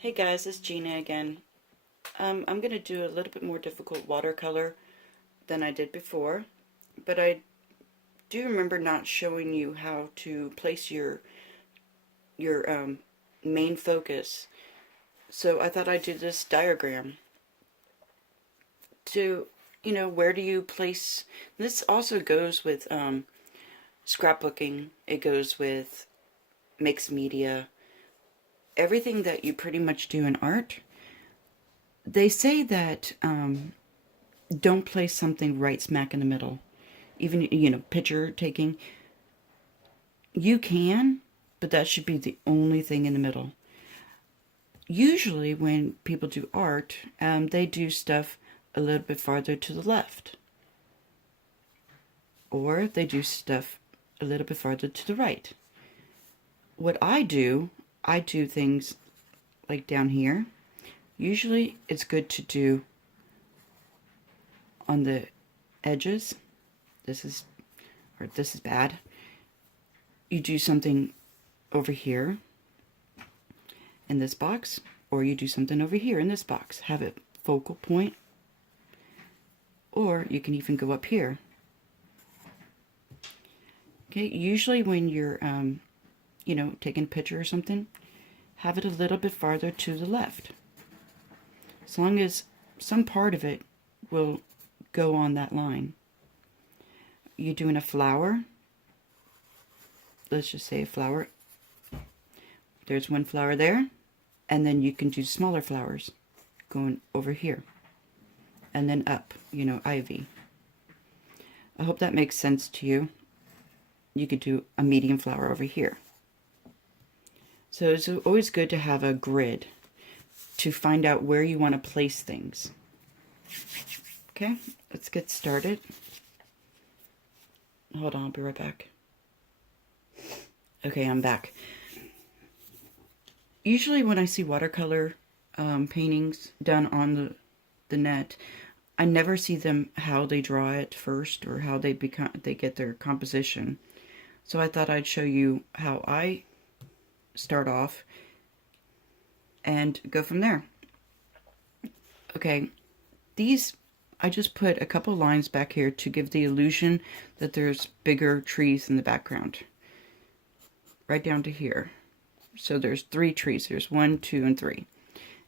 Hey guys, it's Gina again. I'm going to do a little bit more difficult watercolor than I did before, but I do remember not showing you how to place your main focus. So I thought I'd do this diagram to, where do you place. This also goes with scrapbooking. It goes with mixed media. Everything that you pretty much do in art. They say that don't place something right smack in the middle. Even, picture taking. You can, but that should be the only thing in the middle. Usually when people do art, they do stuff a little bit farther to the left. Or they do stuff a little bit farther to the right. What I do things like down here. Usually it's good to do on the edges. This is bad. You do something over here in this box, or you do something over here in this box. Have it focal point, or you can even go up here. Okay, usually when you're, taking a picture or something, have it a little bit farther to the left. As long as some part of it will go on that line. You're doing a flower. Let's just say a flower. There's one flower there, and then you can do smaller flowers going over here and then up, ivy. I hope that makes sense to you. You could do a medium flower over here. So it's always good to have a grid to find out where you want to place things. Okay, let's get started. Hold on, I'll be right back. Okay, I'm back. Usually when I see watercolor paintings done on the net, I never see them how they draw it first or how they get their composition. So I thought I'd show you how I start off and go from there. Okay, these I just put a couple lines back here to give the illusion that there's bigger trees in the background. Right down to here. So there's 3 trees. There's 1, 2, and 3.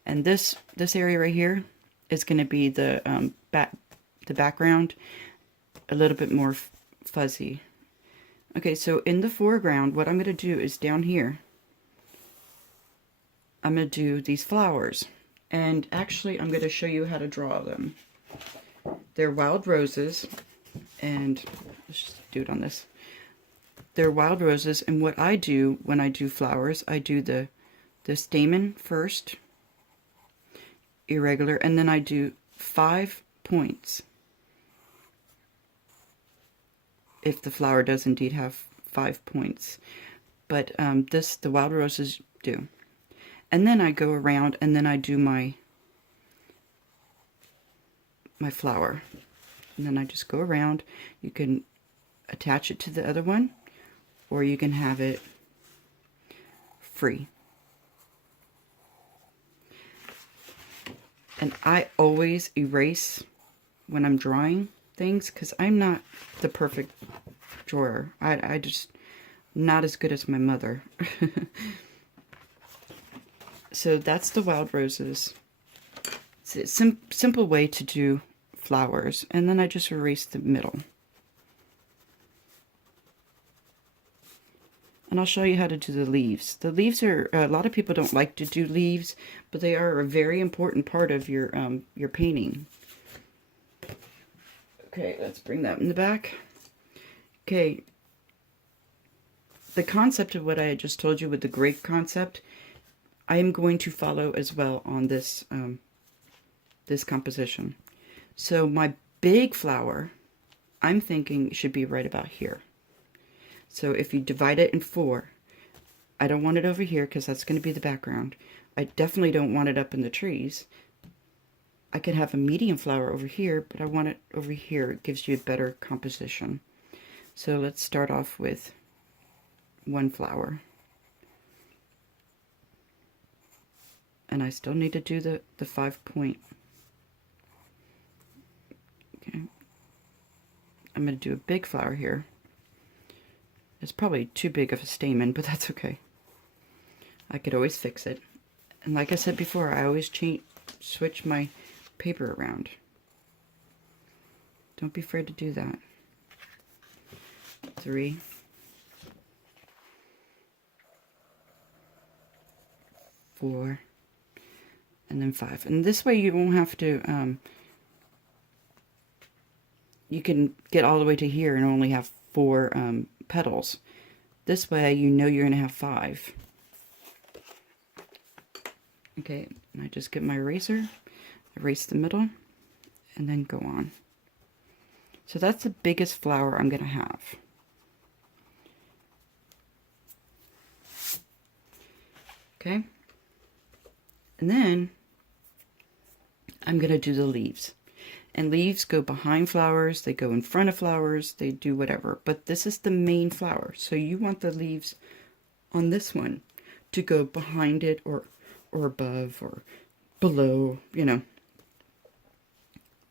And this area right here is going to be the background, a little bit more fuzzy. Okay, so in the foreground, what I'm going to do is down here, I'm going to do these flowers. And actually, I'm going to show you how to draw them. They're wild roses, and let's just do it on this. They're wild roses, and what I do when I do flowers, I do the stamen first, irregular, and then I do 5 points. If the flower does indeed have 5 points. But the wild roses do. And then I go around and then I do my flower. And then I just go around. You can attach it to the other one, or you can have it free. And I always erase when I'm drawing things because I'm not the perfect drawer. I just not as good as my mother. So that's the wild roses. It's a simple way to do flowers. And then I just erase the middle. And I'll show you how to do the leaves. The leaves are, a lot of people don't like to do leaves, but they are a very important part of your painting. Okay, let's bring that in the back. Okay, the concept of what I had just told you with the grape concept, I am going to follow as well on this this composition. So my big flower, I'm thinking should be right about here. So if you divide it in 4, I don't want it over here because that's going to be the background. I definitely don't want it up in the trees. I could have a medium flower over here, but I want it over here. It gives you a better composition. So let's start off with 1 flower. And I still need to do the 5 point. Okay. I'm going to do a big flower here. It's probably too big of a stamen, but that's okay. I could always fix it. And like I said before, I always switch my paper around. Don't be afraid to do that. 3. 4. And then 5. And this way you won't have to, you can get all the way to here and only have 4 petals. This way you know you're going to have 5. Okay, and I just get my eraser, erase the middle, and then go on. So that's the biggest flower I'm going to have. Okay, and then I'm going to do the leaves. And leaves go behind flowers, they go in front of flowers, they do whatever. But this is the main flower, so you want the leaves on this one to go behind it or above or below, you know.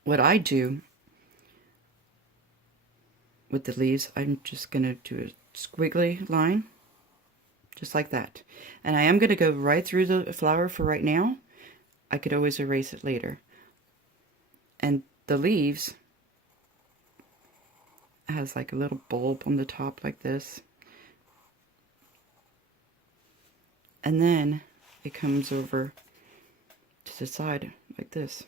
What I do with the leaves, I'm just going to do a squiggly line, just like that. And I am going to go right through the flower for right now. I could always erase it later. And the leaves has like a little bulb on the top like this. And then it comes over to the side like this.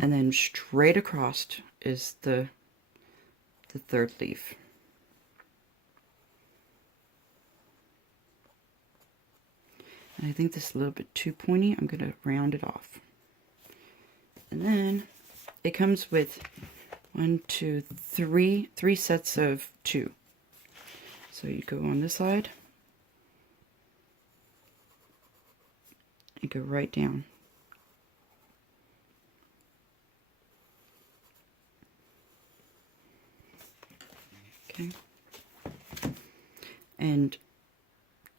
And then straight across is the third leaf. And I think this is a little bit too pointy. I'm going to round it off. And then it comes with 1, 2, 3 sets of 2. So you go on this side. You go right down. Okay. And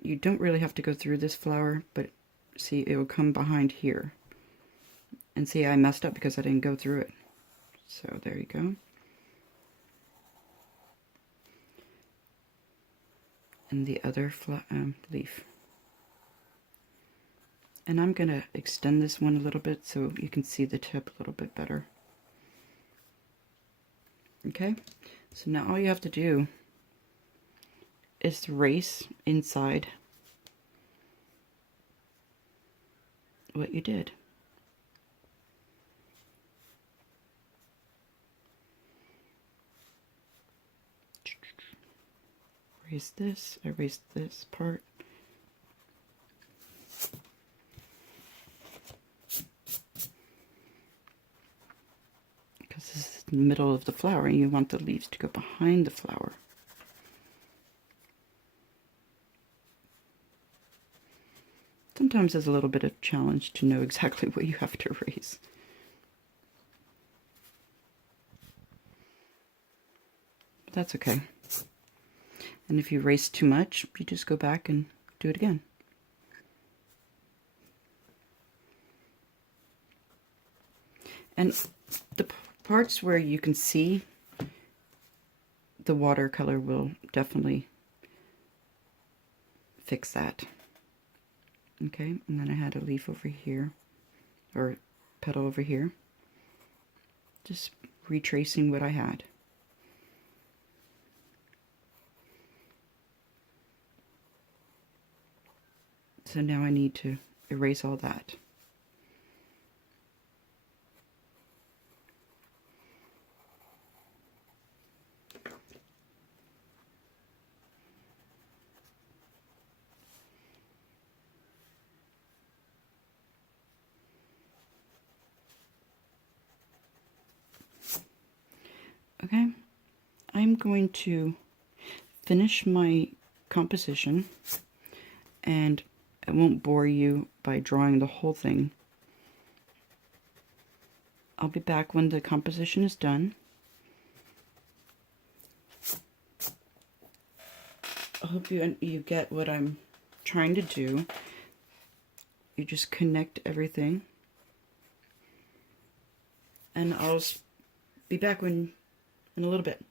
you don't really have to go through this flower, but see, it will come behind here. And see, I messed up because I didn't go through it. So there you go. And the other leaf. And I'm going to extend this one a little bit so you can see the tip a little bit better. Okay, so now all you have to do is trace inside what you did. Erase this part. Because this is the middle of the flower and you want the leaves to go behind the flower. Sometimes there's a little bit of challenge to know exactly what you have to erase. But that's okay. And if you erase too much, you just go back and do it again. And the parts where you can see the watercolor will definitely fix that. Okay, and then I had a leaf over here, or petal over here. Just retracing what I had. So now I need to erase all that. Okay, I'm going to finish my composition, and I won't bore you by drawing the whole thing. I'll be back when the composition is done. hope you get what I'm trying to do. You just connect everything. And I'll be back in a little bit.